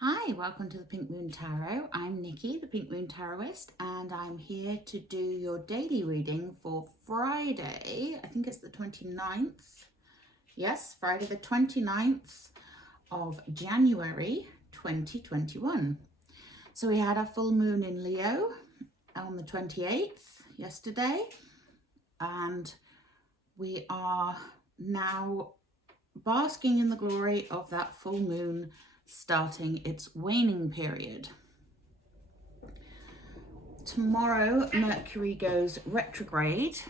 Hi, welcome to the Pink Moon Tarot. I'm Nikki, the Pink Moon Tarotist, and I'm here to do your daily reading for Friday. I think it's the 29th. Yes, Friday the 29th of January 2021. So we had our full moon in Leo on the 28th yesterday, and we are now basking in the glory of that full moon starting its waning period. Tomorrow Mercury goes retrograde,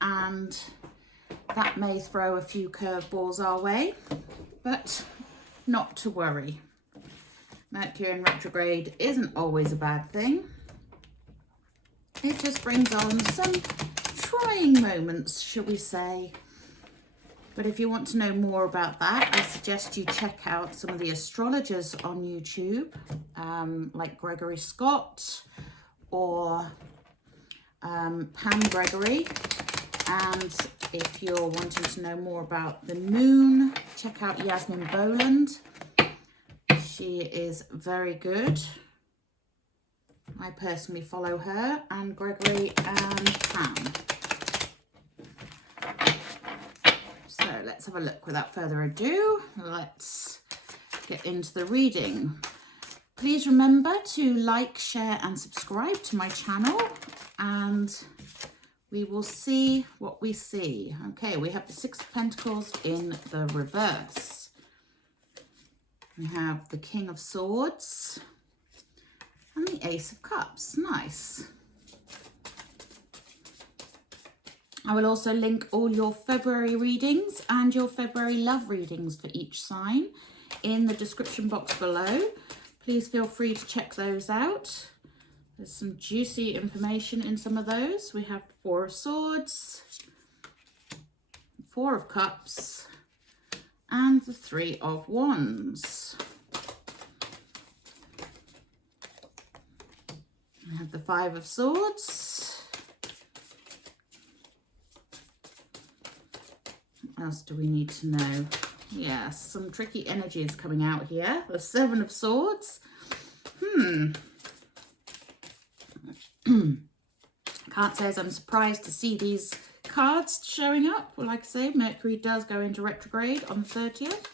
and that may throw a few curveballs our way, but not to worry. Mercury in retrograde isn't always a bad thing. It just brings on some trying moments, shall we say. But if you want to know more about that, I suggest you check out some of the astrologers on YouTube, like Gregory Scott or Pam Gregory. And if you're wanting to know more about the moon, check out Yasmin Boland. She is very good. I personally follow her and Gregory and Pam. So let's have a look. Without further ado, let's get into the reading. Please remember to like, share and subscribe to my channel, and we will see what we see. Okay, we have the Six of Pentacles in the reverse. We have the King of Swords and the Ace of Cups. Nice. I will also link all your February readings and your February love readings for each sign in the description box below. Please feel free to check those out. There's some juicy information in some of those. We have the Four of Swords, Four of Cups, and the Three of Wands. We have the Five of Swords. What else do we need to know? Yes, some tricky energies coming out here. The Seven of Swords. Can't say as I'm surprised to see these cards showing up. Well, like I say, Mercury does go into retrograde on the 30th.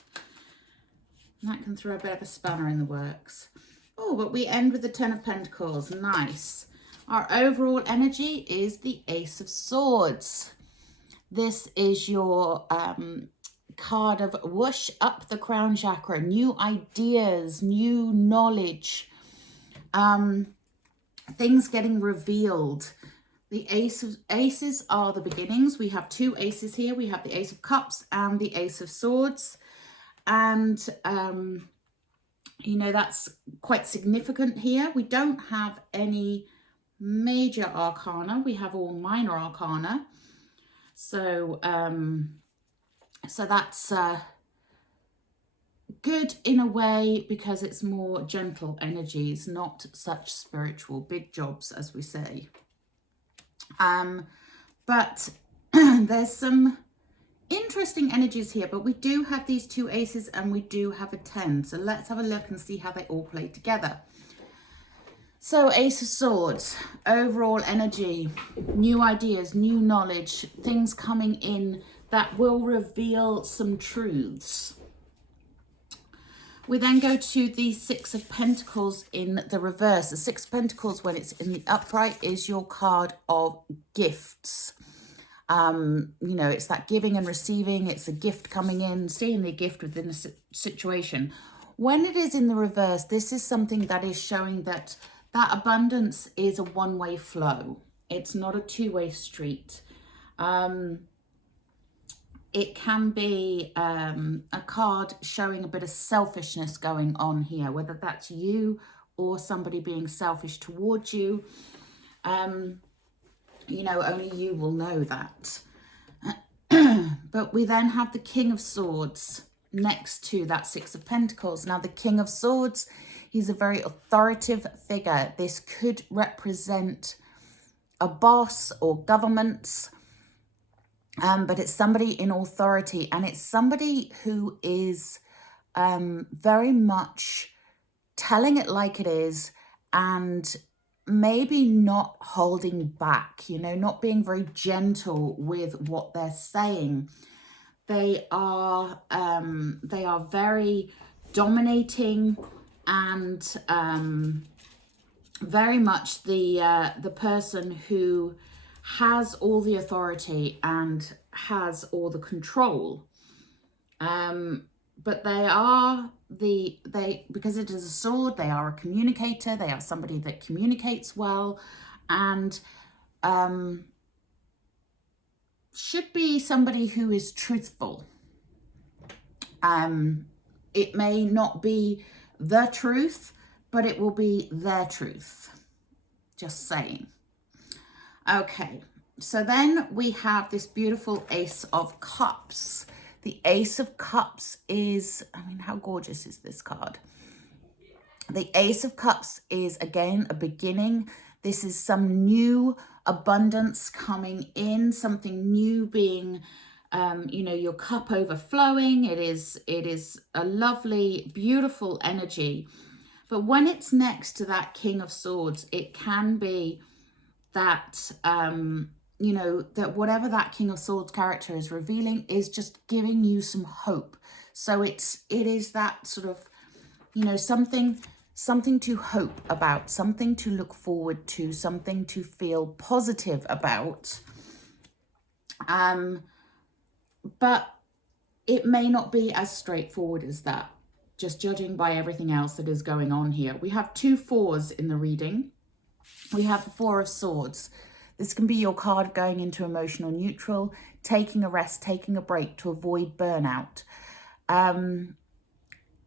And that can throw a bit of a spanner in the works. Oh, but we end with the Ten of Pentacles. Nice. Our overall energy is the Ace of Swords. This is your card of whoosh up the crown chakra, new ideas, new knowledge, things getting revealed. The aces are the beginnings. We have two aces here. We have the Ace of Cups and the Ace of Swords. And, you know, that's quite significant here. We don't have any major arcana. We have all minor arcana. So, so that's good in a way because it's more gentle energies, not such spiritual big jobs, as we say. But there's some interesting energies here, but we do have these two aces and we do have a 10. So let's have a look and see how they all play together. So Ace of Swords, overall energy, new ideas, new knowledge, things coming in that will reveal some truths. We then go to the Six of Pentacles in the reverse. The Six of Pentacles, when it's in the upright, is your card of gifts. You know, it's that giving and receiving. It's a gift coming in, seeing the gift within a situation. When it is in the reverse, this is something that is showing that that abundance is a one-way flow. It's not a two-way street. It can be a card showing a bit of selfishness going on here, whether that's you or somebody being selfish towards you. You know, only you will know that. But we then have the King of Swords next to that Six of Pentacles. Now, the King of Swords, he's a very authoritative figure. This could represent a boss or governments. But it's somebody in authority, and it's somebody who is very much telling it like it is, and maybe not holding back, you know, not being very gentle with what they're saying. They are very dominating, and very much the person who has all the authority and has all the control. But they are because it is a sword, they are a communicator, they are somebody that communicates well, and should be somebody who is truthful. It may not be the truth, but it will be their truth. Just saying. Okay, so then we have this beautiful Ace of Cups. The Ace of Cups is, I mean, how gorgeous is this card? The Ace of Cups is, again, a beginning. This is some new abundance coming in, something new being, you know, your cup overflowing. It is a lovely, beautiful energy. But when it's next to that King of Swords, it can be that, you know, that whatever that King of Swords character is revealing is just giving you some hope. So it is that sort of, you know, something to hope about, something to look forward to, something to feel positive about. But it may not be as straightforward as that, just judging by everything else that is going on here. We have 2 4s in the reading. We have the 4 of Swords. This can be your card going into emotional neutral, taking a rest, taking a break to avoid burnout.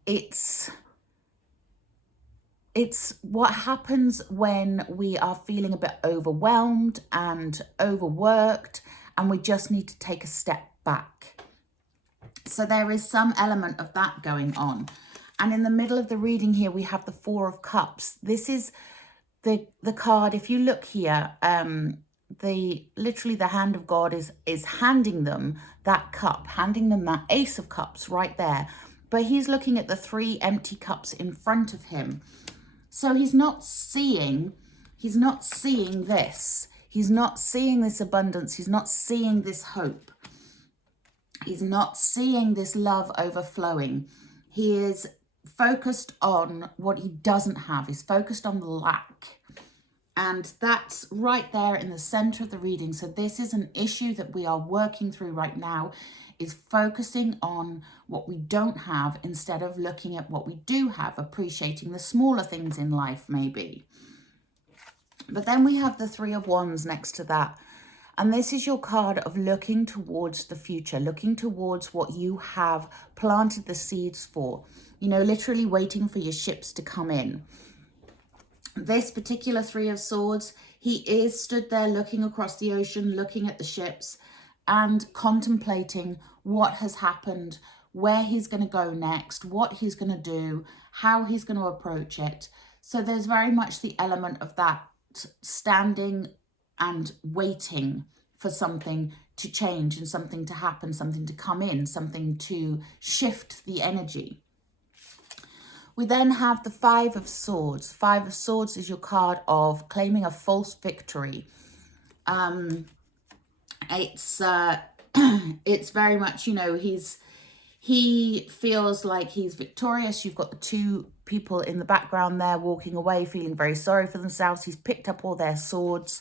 It's what happens when we are feeling a bit overwhelmed and overworked, and we just need to take a step back. So there is some element of that going on. And in the middle of the reading here, we have the 4 of Cups. This is the card. If you look here, literally the hand of God is handing them that cup, handing them that Ace of Cups right there. But he's looking at the 3 empty cups in front of him. So he's not seeing this. He's not seeing this abundance. He's not seeing this hope. He's not seeing this love overflowing. He is focused on what he doesn't have. He's focused on the lack. And that's right there in the center of the reading. So this is an issue that we are working through right now, is focusing on what we don't have instead of looking at what we do have, appreciating the smaller things in life maybe. But then we have the 3 of Wands next to that. And this is your card of looking towards the future, looking towards what you have planted the seeds for, you know, literally waiting for your ships to come in. This particular 3 of Swords, he is stood there looking across the ocean, looking at the ships and contemplating what has happened, where he's going to go next, what he's going to do, how he's going to approach it. So there's very much the element of that standing and waiting for something to change and something to happen, something to come in, something to shift the energy. We then have the 5 of Swords. 5 of Swords is your card of claiming a false victory. It's very much, you know, he feels like he's victorious. You've got the 2 people in the background there walking away, feeling very sorry for themselves. He's picked up all their swords.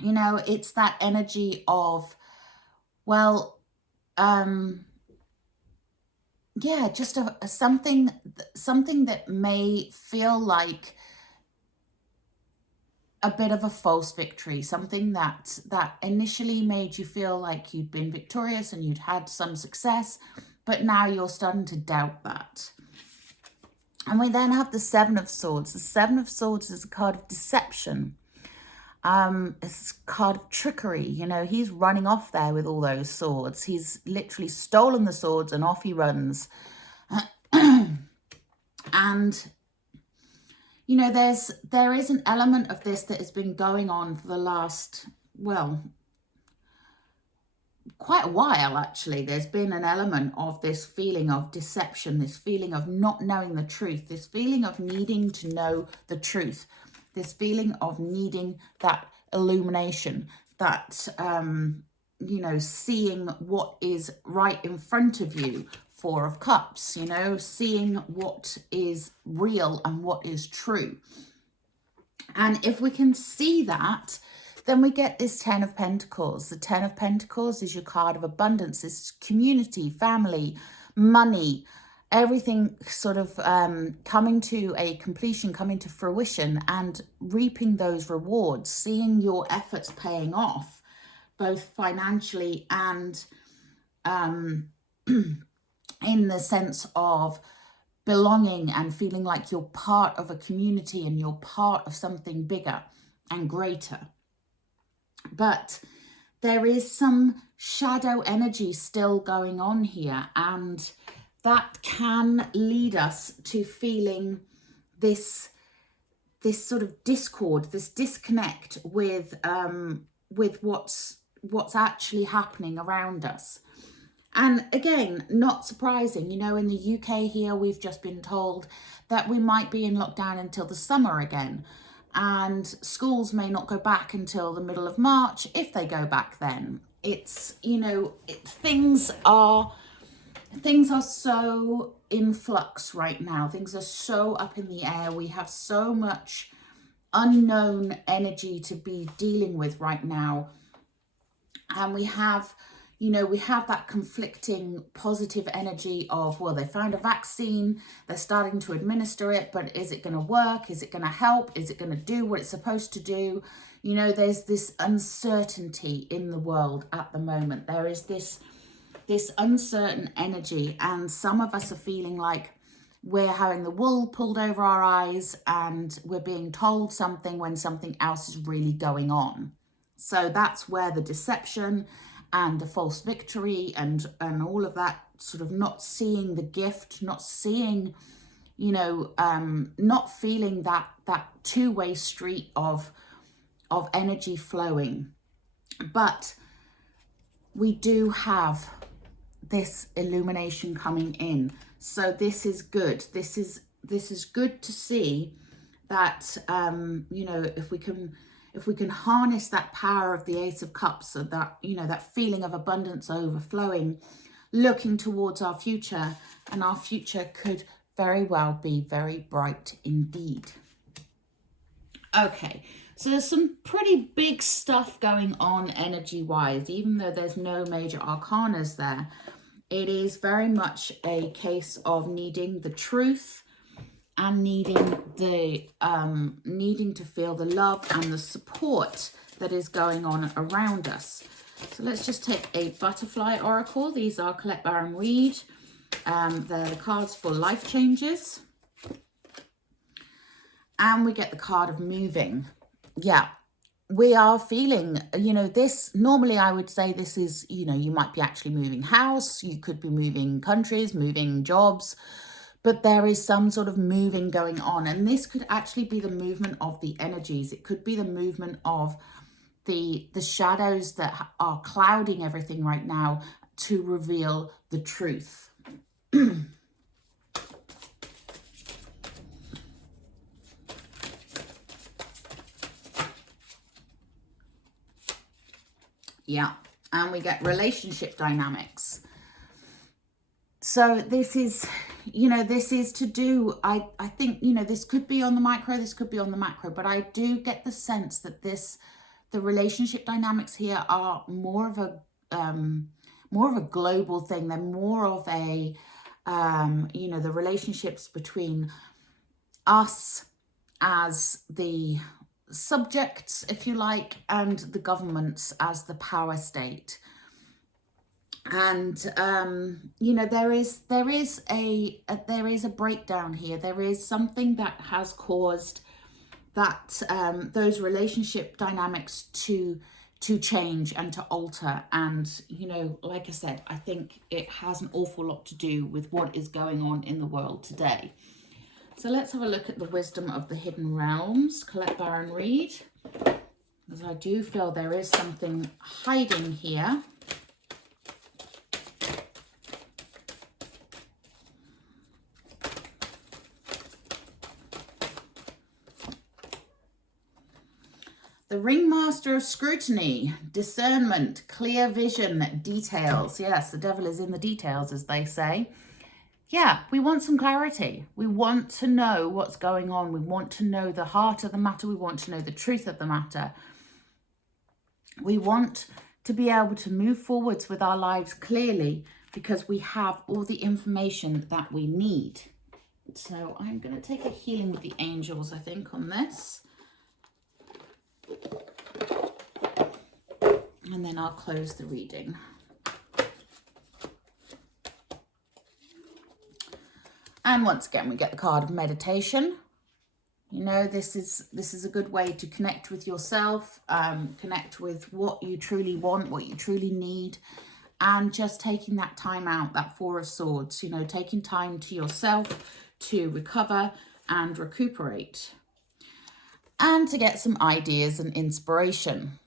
You know, it's that energy of, well, yeah, just something that may feel like a bit of a false victory, something that initially made you feel like you'd been victorious and you'd had some success, but now you're starting to doubt that. And we then have the 7 of Swords. The 7 of Swords is a card of deception. It's a card of trickery. You know, he's running off there with all those swords. He's literally stolen the swords and off he runs. And you know, there is an element of this that has been going on for the last, well, quite a while, actually. There's been an element of this feeling of deception, this feeling of not knowing the truth, this feeling of needing to know the truth, this feeling of needing that illumination, that, you know, seeing what is right in front of you. Four of Cups, you know, seeing what is real and what is true. And if we can see that, then we get this Ten of Pentacles. The Ten of Pentacles is your card of abundance. It's community, family, money, everything sort of coming to a completion, coming to fruition, and reaping those rewards, seeing your efforts paying off, both financially and in the sense of belonging and feeling like you're part of a community and you're part of something bigger and greater. But there is some shadow energy still going on here, and that can lead us to feeling this sort of discord, this disconnect with what's actually happening around us. And again, not surprising, you know, in the UK here, we've just been told that we might be in lockdown until the summer again. And schools may not go back until the middle of March, if they go back then. It's, you know, things are so in flux right now. Things are so up in the air. We have so much unknown energy to be dealing with right now. And we have, you know, we have that conflicting positive energy of, well, they found a vaccine, they're starting to administer it, but is it going to work? Is it going to help? Is it going to do what it's supposed to do? You know, there's this uncertainty in the world at the moment. There is this uncertain energy, and some of us are feeling like we're having the wool pulled over our eyes and we're being told something when something else is really going on. So that's where the deception and the false victory and all of that, sort of not seeing the gift, not seeing, you know, not feeling that two-way street of energy flowing. But we do have this illumination coming in, so this is good. This is good to see that, you know, if we can harness that power of the Ace of Cups, so that, you know, that feeling of abundance overflowing, looking towards our future, and our future could very well be very bright indeed. Okay, so there's some pretty big stuff going on energy-wise, even though there's no major arcanas there. It is very much a case of needing the truth, and needing to feel the love and the support that is going on around us. So let's just take a butterfly oracle. These are collect, bear and read. They're the cards for life changes. And we get the card of moving. Yeah, we are feeling, you know, this, normally I would say this is, you know, you might be actually moving house, you could be moving countries, moving jobs, but there is some sort of moving going on. And this could actually be the movement of the energies. It could be the movement of the shadows that are clouding everything right now to reveal the truth. Yeah, and we get relationship dynamics. So this is, you know, this is to do, I think, you know, this could be on the micro, this could be on the macro, but I do get the sense that the relationship dynamics here are more of a global thing. They're more of a, you know, the relationships between us as the subjects, if you like, and the governments as the power state. And you know, there is a breakdown here. There is something that has caused that those relationship dynamics to change and to alter. And, you know, like I said, I think it has an awful lot to do with what is going on in the world today. So let's have a look at the wisdom of the hidden realms. Collect, bear and read, because I do feel there is something hiding here. The ringmaster of scrutiny, discernment, clear vision, details. Yes, the devil is in the details, as they say. Yeah, we want some clarity. We want to know what's going on. We want to know the heart of the matter. We want to know the truth of the matter. We want to be able to move forwards with our lives clearly because we have all the information that we need. So I'm going to take a healing with the angels, I think, on this. And then I'll close the reading. And once again, we get the card of meditation. You know, this is a good way to connect with yourself, connect with what you truly want, what you truly need, and just taking that time out, that Four of Swords, you know, taking time to yourself to recover and recuperate and to get some ideas and inspiration.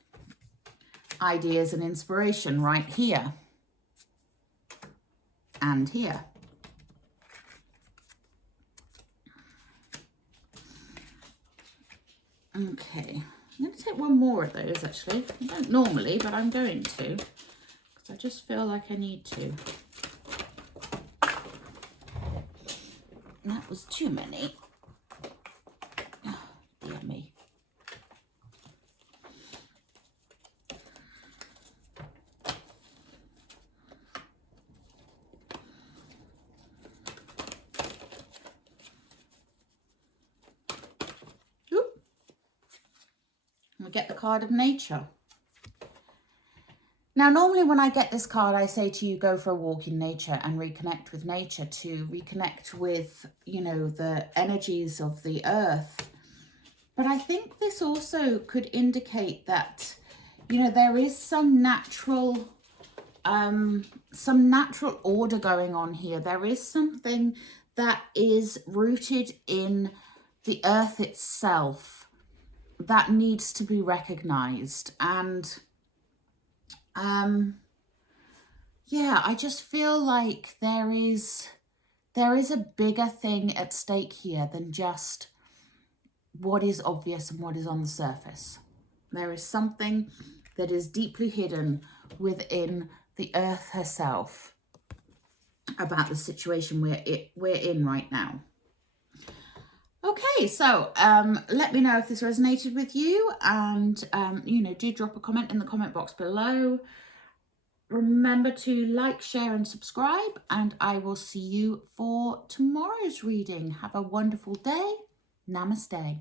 Ideas and inspiration right here and here. Okay, I'm going to take one more of those actually. I don't normally, but I'm going to because I just feel like I need to. That was too many. Oh, dear me. We get the card of nature. Now, normally when I get this card, I say to you, go for a walk in nature and reconnect with nature, to reconnect with, you know, the energies of the earth. But I think this also could indicate that, you know, there is some natural order going on here. There is something that is rooted in the earth itself that needs to be recognized. And yeah, I just feel like there is a bigger thing at stake here than just what is obvious and what is on the surface. There is something that is deeply hidden within the earth herself about the situation we're in right now. Okay, so let me know if this resonated with you, and you know, do drop a comment in the comment box below. Remember to like, share and subscribe, and I will see you for tomorrow's reading. Have a wonderful day. Namaste.